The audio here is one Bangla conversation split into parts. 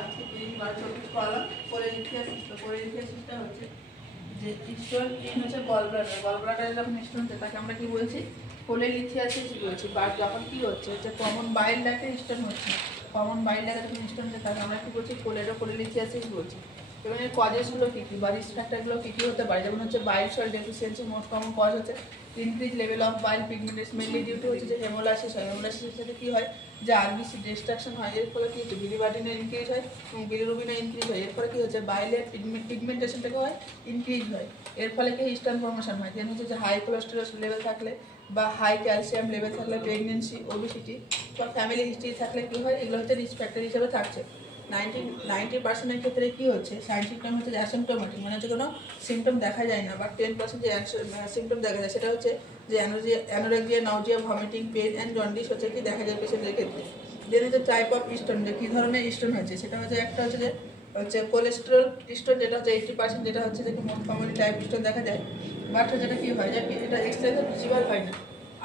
আজকে 3/12/24 করালাম। কোলেলিথিয়াসিসটা হচ্ছে যে স্টোন হচ্ছে গলব্লাডার যখন স্টোন হচ্ছে তাকে আমরা কি বলছি? কোলেলিথিয়াসিস বলছি। বাট যখন কি হচ্ছে যে কমন বাইল ডাকে স্টোন হচ্ছে, কমন বাইল ডাকে যখন স্টোন হচ্ছে তাকে আমরা কি বলছি? কোলেলিথিয়াসিস বলছি। এবং এর কজেসগুলো কী কী বা রিস্ক ফ্যাক্টরগুলো কী কী হতে পারে? যেমন হচ্ছে bile salt deficiency, most common cause হচ্ছে increase level of bile pigmentation, mainly due to হচ্ছে যে হেমোলাইসিস হয়। হেমোলাইসিসের সাথে কী হয়? যে আরবিসি ডিস্ট্রাকশন হয়, এর ফলে কী হচ্ছে? বিলিবার্ডিনের ইনক্রিজ হয় এবং বিলিরুবিনের ইনক্রিজ হয়। এর ফলে কী হচ্ছে? বাইলের পিগমেন্টেশনটাকে হয় ইনক্রিজ হয়। এর ফলে কি হিস্টান ফর্মেশন হয়। দেন হচ্ছে যে হাই কোলেস্টেরল লেভেল থাকলে বা হাই ক্যালসিয়াম লেভেল থাকলে, প্রেগনেন্সি, ওবিসিটি বা ফ্যামিলি হিস্ট্রি থাকলে কী হয়? এগুলো হচ্ছে রিস্ক ফ্যাক্টর হিসেবে থাকছে। 90% ক্ষেত্রে কী হচ্ছে? সাইন্টিফিক টার্ম হচ্ছে অ্যাসিম্পটোমেটিক, মানে হচ্ছে কোনো সিমটম দেখা যায় না। বাট 10% যে সিমটম দেখা যায় সেটা হচ্ছে যে anorexia, nausea, vomiting, pain and jaundice হচ্ছে কি দেখা যায় পেশেন্টের ক্ষেত্রে। দেন হচ্ছে টাইপ অফ স্টোন, যে কী ধরনের স্টোন হচ্ছে সেটা হচ্ছে একটা হচ্ছে যে কোলেস্টেরল স্টোন, যেটা হচ্ছে 80%, যেটা হচ্ছে যে মোস্ট কমনলি টাইপ স্টোন দেখা যায়। বাট যেটা কী হয় যে এটা এক্সরেতে ভিজিবল হয় না।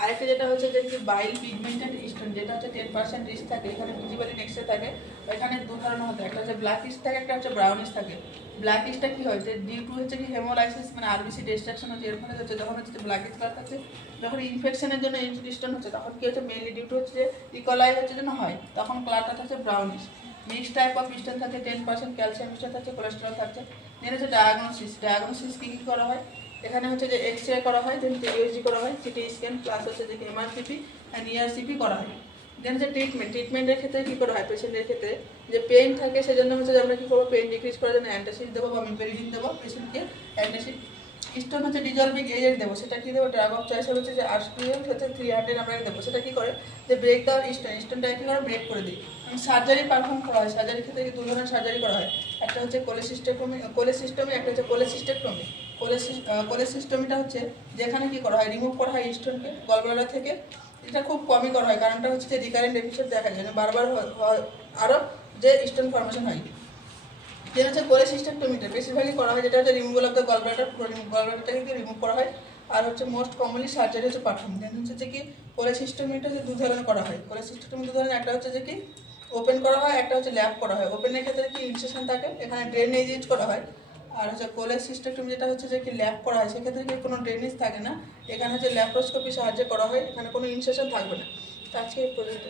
আরেকটা যেটা হচ্ছে যে বাইল পিগমেন্টেড স্টোন, যেটা হচ্ছে 10% রিস্ক থাকে, এখানে ভিজিবল ইন এক্সরে থাকে। এখানে দু ধরনের হতে, একটা হচ্ছে ব্ল্যাকিশ থাকে, একটা হচ্ছে ব্রাউনিশ থাকে। ব্ল্যাকিশটা কী হয় যে ডিউ টু হচ্ছে কি হেমোলাইসিস, মানে আরবিসি ডিস্ট্রাকশন হচ্ছে। এর ফলে হচ্ছে যখন হচ্ছে ব্ল্যাকিশ কালার থাকছে, যখন ইনফেকশনের জন্য স্টোন হচ্ছে তখন কী হচ্ছে? মেনলি ডিউ টু হচ্ছে যে ইকোলাই হচ্ছে যেন হয়, তখন কালারটা থাকছে brownish. Mix type of stone থাকে, 10% ক্যালসিয়াম স্টোন থাকছে, কোলেস্টেরল থাকছে। দেন হচ্ছে ডায়াগনোসিস কী কী করা হয়? এখানে হচ্ছে যে এক্সরে করা হয়, দেন টিউএসজি করা হয়, সিটি স্ক্যান প্লাস হচ্ছে যে এমআরসিপি অ্যান্ড ইআরসিপি করা হয়। দেন হচ্ছে ট্রিটমেন্টের ক্ষেত্রে কী করা হয়? পেশেন্টের ক্ষেত্রে যে পেইন থাকে সেজন্য হচ্ছে যে আমরা কী করবো? পেইন ডিক্রিজ করার জন্য অ্যান্টাসিড দেবো বা মিপেরিডিন দেবো পেশেন্টকে। অ্যান্টাসিড স্টোন হচ্ছে ডিজলভিং এজেন্ট দেবো, সেটা কী দেবো? ড্রাগ অফ চয়েস হচ্ছে যে আর্সপিএম হচ্ছে 300 আমরা দেবো। সেটা কী করে? যে ব্রেক দেওয়ার স্টোনটাকে কী করে? ব্রেক করে দিই। সার্জারি পারফর্ম করা হয়। সার্জারির ক্ষেত্রে দু ধরনের সার্জারি করা হয়, একটা হচ্ছে কোলেসিস্টমি, একটা হচ্ছে কোলেসিস্টেক্টমি। কোলেসিস্টমিটা হচ্ছে যেখানে কী করা হয়? রিমুভ করা হয় স্টোনকে গলব্লাডার থেকে। এটা খুব কমই করা হয়, কারণটা হচ্ছে যে রিকারেন্ট এপিসোড দেখা যায় না, বারবার আরও যে স্টোন ফর্মেশন হয়। যেটা হচ্ছে কোলেসিস্টেক্টমিটা বেশিরভাগই করা হয়, যেটা হচ্ছে রিমুভাল অফ দ্য গলব্লাডারটাকে রিমুভ করা হয়। আর হচ্ছে মোস্ট কমনলি সার্জারি হচ্ছে পারফর্ম। দেন হচ্ছে যে কি কোলেসিস্টমিটা হচ্ছে দু ধরনের করা হয়। কোলেসিস্টমি দু ধরনের, একটা হচ্ছে যে কি ওপেন করা হয়, একটা হচ্ছে ল্যাব করা হয়। ওপেনের ক্ষেত্রে কি ইনসেশন থাকে, এখানে ড্রেনেজ ইউজ করা হয়। আর হচ্ছে কোলেসিস্টেক্টমি যেটা হচ্ছে যে কি ল্যাব করা হয়, সেক্ষেত্রে কি কোনো ড্রেনেজ থাকে না, এখানে হচ্ছে ল্যাপ্রোস্কোপি সাহায্যে করা হয়, এখানে কোনো ইনসেশন থাকবে না। তো আজকে এই পর্যন্ত।